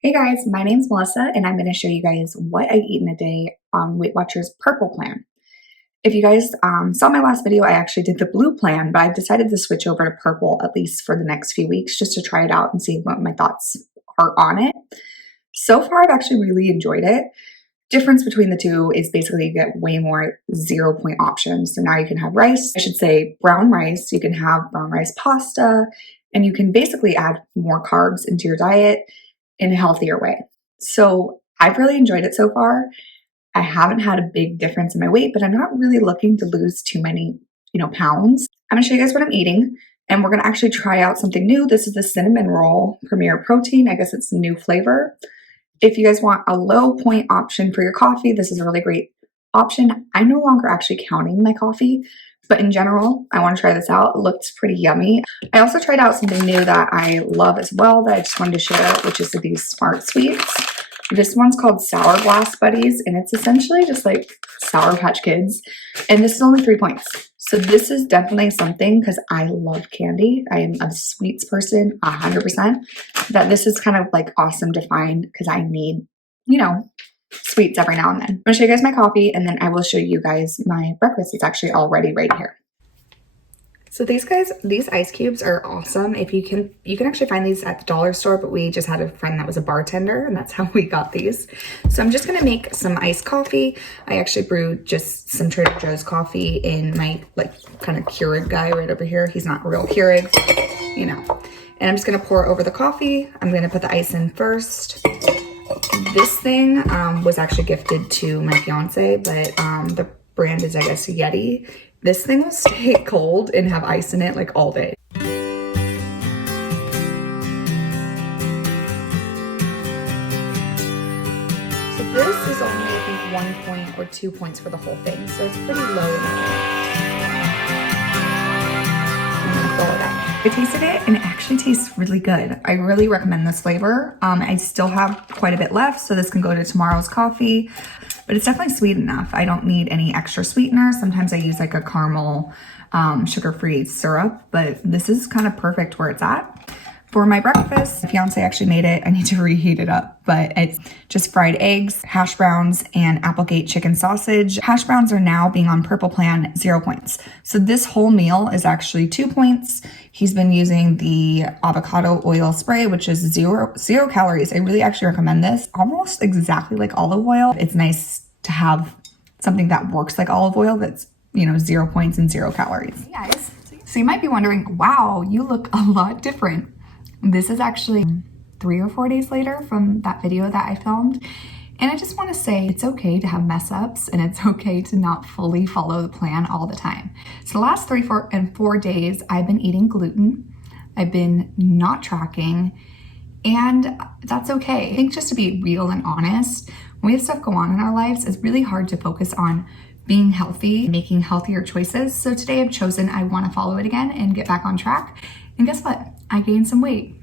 Hey guys, my name's Melissa and I'm going to show you guys what I eat in a day on Weight Watchers Purple Plan. If you guys saw my last video, I actually did the blue plan, but I've decided to switch over to purple at least for the next few weeks just to try it out and see what my thoughts are on it. So far, I've actually really enjoyed it. Difference between the two is basically you get way more 0-point options. So now you can have rice, I should say brown rice, you can have brown rice pasta, and you can basically add more carbs into your diet in a healthier way. So I've really enjoyed it so far. I haven't had a big difference in my weight, but I'm not really looking to lose too many, pounds. I'm gonna show you guys what I'm eating, and we're gonna actually try out something new. This is the cinnamon roll Premier Protein. I guess it's a new flavor. If you guys want a low point option for your coffee, this is a really great option. I'm no longer actually counting my coffee, but in general, I want to try this out. It looks pretty yummy. I also tried out something new that I love as well that I just wanted to share, which is these Smart Sweets. This one's called Sour Blast Buddies, and it's essentially just like Sour Patch Kids. And this is only 3 points. So this is definitely something, because I love candy. I am a sweets person, 100%, that this is kind of like awesome to find because I need, sweets every now and then. I'm gonna show you guys my coffee and then I will show you guys my breakfast. It's actually already right here. So these ice cubes are awesome. If you can actually find these at the dollar store, but we just had a friend that was a bartender and that's how we got these. So I'm just gonna make some iced coffee. I actually brewed just some Trader Joe's coffee in my kind of Keurig guy right over here. He's not real Keurig, And I'm just gonna pour over the coffee. I'm gonna put the ice in first. This thing was actually gifted to my fiance, but the brand is, I guess, Yeti. This thing will stay cold and have ice in it like all day. So this is only, I think, 1 point or 2 points for the whole thing. So it's pretty low. I'm gonna fill it up. I tasted it and it actually tastes really good. I really recommend this flavor. I still have quite a bit left, so this can go to tomorrow's coffee, but it's definitely sweet enough. I don't need any extra sweetener. Sometimes I use like a caramel sugar-free syrup, but this is kind of perfect where it's at. For my breakfast, my fiance actually made it. I need to reheat it up, but it's just fried eggs, hash browns, and Applegate chicken sausage. Hash browns are now being on Purple Plan 0 points. So this whole meal is actually 2 points. He's been using the avocado oil spray, which is zero calories. I really actually recommend this. Almost exactly like olive oil. It's nice to have something that works like olive oil that's 0 points and 0 calories. Hey guys, so you might be wondering, wow, you look a lot different. This is actually 3 or 4 days later from that video that I filmed. And I just want to say it's okay to have mess ups and it's okay to not fully follow the plan all the time. So the last 3, 4, and 4 days, I've been eating gluten. I've been not tracking, and that's okay. I think just to be real and honest, when we have stuff go on in our lives, it's really hard to focus on being healthy, making healthier choices. So today I've chosen I want to follow it again and get back on track. And guess what? I gained some weight.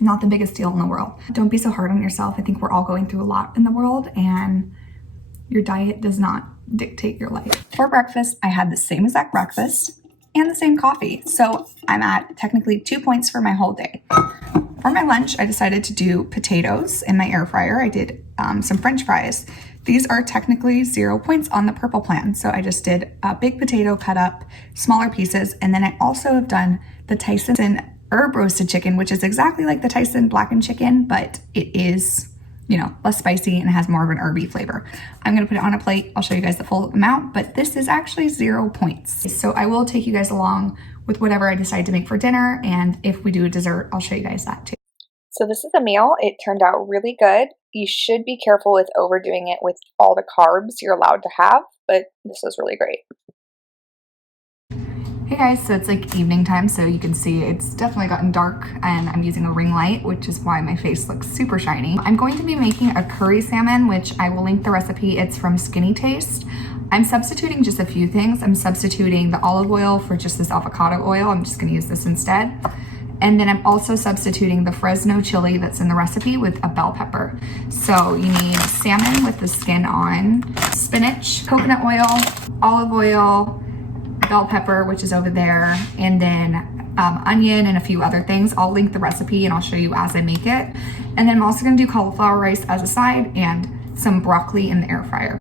Not the biggest deal in the world. Don't be so hard on yourself. I think we're all going through a lot in the world, and your diet does not dictate your life. For breakfast, I had the same exact breakfast and the same coffee. So I'm at technically 2 points for my whole day. For my lunch, I decided to do potatoes in my air fryer. I did some French fries. These are technically 0 points on the Purple Plan. So I just did a big potato cut up, smaller pieces. And then I also have done the Tyson herb roasted chicken, which is exactly like the Tyson blackened chicken, but it is, less spicy and has more of an herby flavor. I'm gonna put it on a plate. I'll show you guys the full amount, but this is actually 0 points. So I will take you guys along with whatever I decide to make for dinner. And if we do a dessert, I'll show you guys that too. So this is the meal. It turned out really good. You should be careful with overdoing it with all the carbs you're allowed to have, but this was really great. Hey guys, so it's like evening time, so you can see it's definitely gotten dark, and I'm using a ring light, which is why my face looks super shiny. I'm going to be making a curry salmon, which I will link the recipe. It's from Skinny Taste. I'm substituting just a few things. I'm substituting the olive oil for just this avocado oil. I'm just gonna use this instead. And then I'm also substituting the Fresno chili that's in the recipe with a bell pepper. So you need salmon with the skin on, spinach, coconut oil, olive oil, bell pepper, which is over there, and then onion and a few other things. I'll link the recipe and I'll show you as I make it. And then I'm also gonna do cauliflower rice as a side and some broccoli in the air fryer.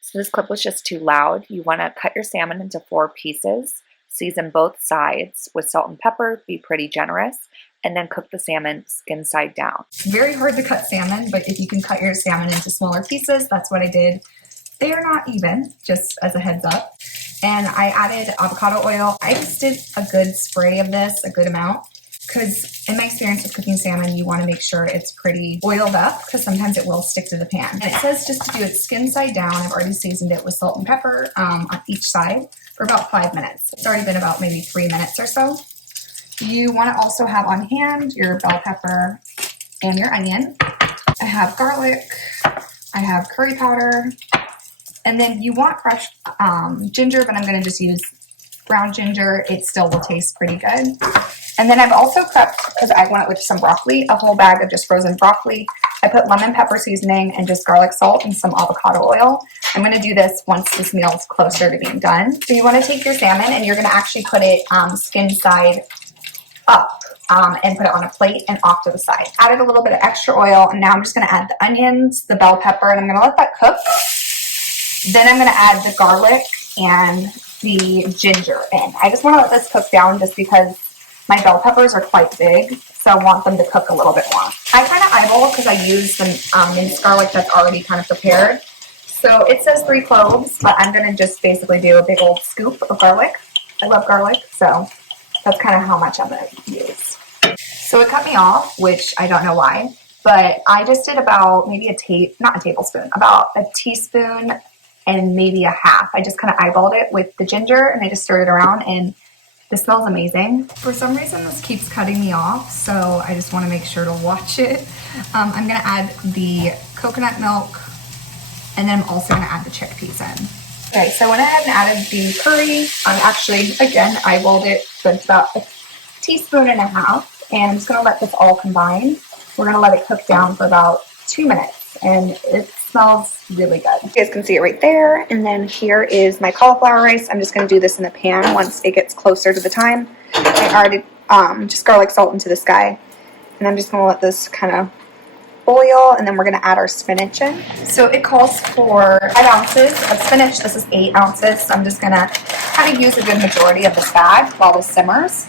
So this clip was just too loud. You wanna cut your salmon into 4 pieces, season both sides with salt and pepper, be pretty generous, and then cook the salmon skin side down. Very hard to cut salmon, but if you can cut your salmon into smaller pieces, that's what I did. They are not even, just as a heads up. And I added avocado oil. I just did a good spray of this, a good amount, because in my experience with cooking salmon, you want to make sure it's pretty oiled up because sometimes it will stick to the pan. And it says just to do it skin side down. I've already seasoned it with salt and pepper on each side for about 5 minutes. It's already been about maybe 3 minutes or so. You want to also have on hand your bell pepper and your onion. I have garlic, I have curry powder, and then you want fresh ginger, but I'm going to just use brown ginger. It still will taste pretty good. And then I've also prepped, because I want it with some broccoli, a whole bag of just frozen broccoli. I put lemon pepper seasoning and just garlic salt and some avocado oil. I'm going to do this once this meal is closer to being done. So you want to take your salmon and you're going to actually put it skin side up and put it on a plate and off to the side. Added a little bit of extra oil, and now I'm just going to add the onions, the bell pepper, and I'm going to let that cook. Then I'm going to add the garlic and the ginger in. I just want to let this cook down just because my bell peppers are quite big, so I want them to cook a little bit more. I kind of eyeball because I use the minced garlic that's already kind of prepared. So it says 3 cloves, but I'm going to just basically do a big old scoop of garlic. I love garlic, so that's kind of how much I'm going to use. So it cut me off, which I don't know why, but I just did about maybe not a tablespoon, about a teaspoon and maybe a half. I just kind of eyeballed it with the ginger and I just stirred it around, and this smells amazing. For some reason this keeps cutting me off, so I just want to make sure to watch it. I'm going to add the coconut milk, and then I'm also going to add the chickpeas in. Okay, so I went ahead and added the curry. Actually, again, eyeballed it, so it's about a teaspoon and a half, and I'm just going to let this all combine. We're going to let it cook down for about 2 minutes, and it smells really good. You guys can see it right there. And then here is my cauliflower rice. I'm just going to do this in the pan once it gets closer to the time. I already just garlic salt into this guy, and I'm just going to let this kind of boil, and then we're going to add our spinach in. So it calls for 5 ounces of spinach. This is 8 ounces. So I'm just going to kind of use a good majority of this bag while this simmers.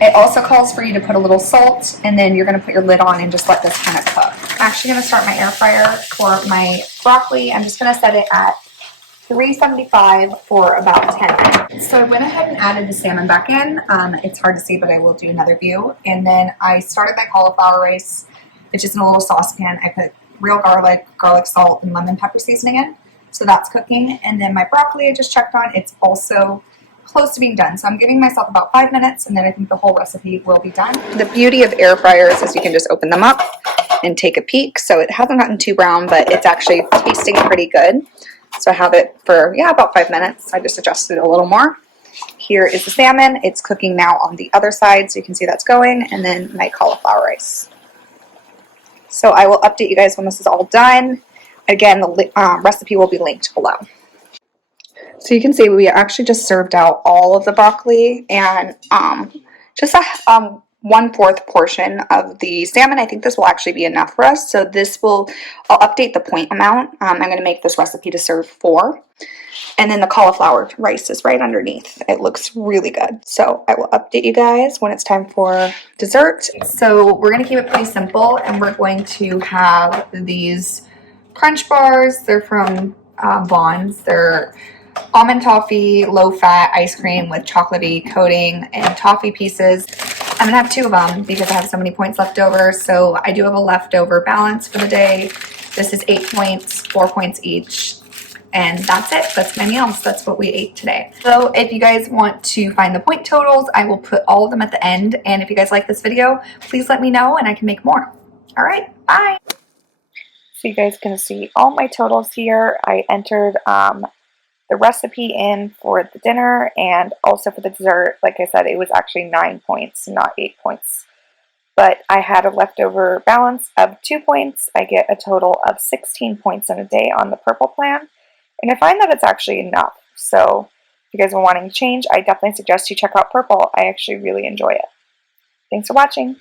It also calls for you to put a little salt, and then you're going to put your lid on and just let this kind of cook. I'm actually going to start my air fryer for my broccoli. I'm just going to set it at 375 for about 10 minutes. So I went ahead and added the salmon back in. It's hard to see, but I will do another view. And then I started my cauliflower rice. It's just in a little saucepan. I put real garlic salt, and lemon pepper seasoning in. So that's cooking. And then my broccoli I just checked on. It's also close to being done. So I'm giving myself about 5 minutes, and then I think the whole recipe will be done. The beauty of air fryers is you can just open them up and take a peek. So it hasn't gotten too brown, but it's actually tasting pretty good. So I have it for, about 5 minutes. I just adjusted it a little more. Here is the salmon. It's cooking now on the other side, so you can see that's going. And then my cauliflower rice. So I will update you guys when this is all done. Again, the recipe will be linked below. So you can see we actually just served out all of the broccoli and just a 1/4 portion of the salmon. I think this will actually be enough for us. So I'll update the point amount. I'm going to make this recipe to serve 4. And then the cauliflower rice is right underneath. It looks really good. So I will update you guys when it's time for dessert. So we're going to keep it pretty simple, and we're going to have these crunch bars. They're from Vaughn's. They're almond toffee, low-fat ice cream with chocolatey coating and toffee pieces. I'm going to have 2 of them because I have so many points left over. So I do have a leftover balance for the day. This is 8 points, 4 points each. And that's it. That's my meals. That's what we ate today. So if you guys want to find the point totals, I will put all of them at the end. And if you guys like this video, please let me know and I can make more. All right. Bye. So you guys can see all my totals here. I entered the recipe in for the dinner and also for the dessert. Like I said, it was actually 9 points, not 8 points. But I had a leftover balance of 2 points. I get a total of 16 points in a day on the purple plan. And I find that it's actually enough. So if you guys are wanting to change, I definitely suggest you check out purple. I actually really enjoy it. Thanks for watching.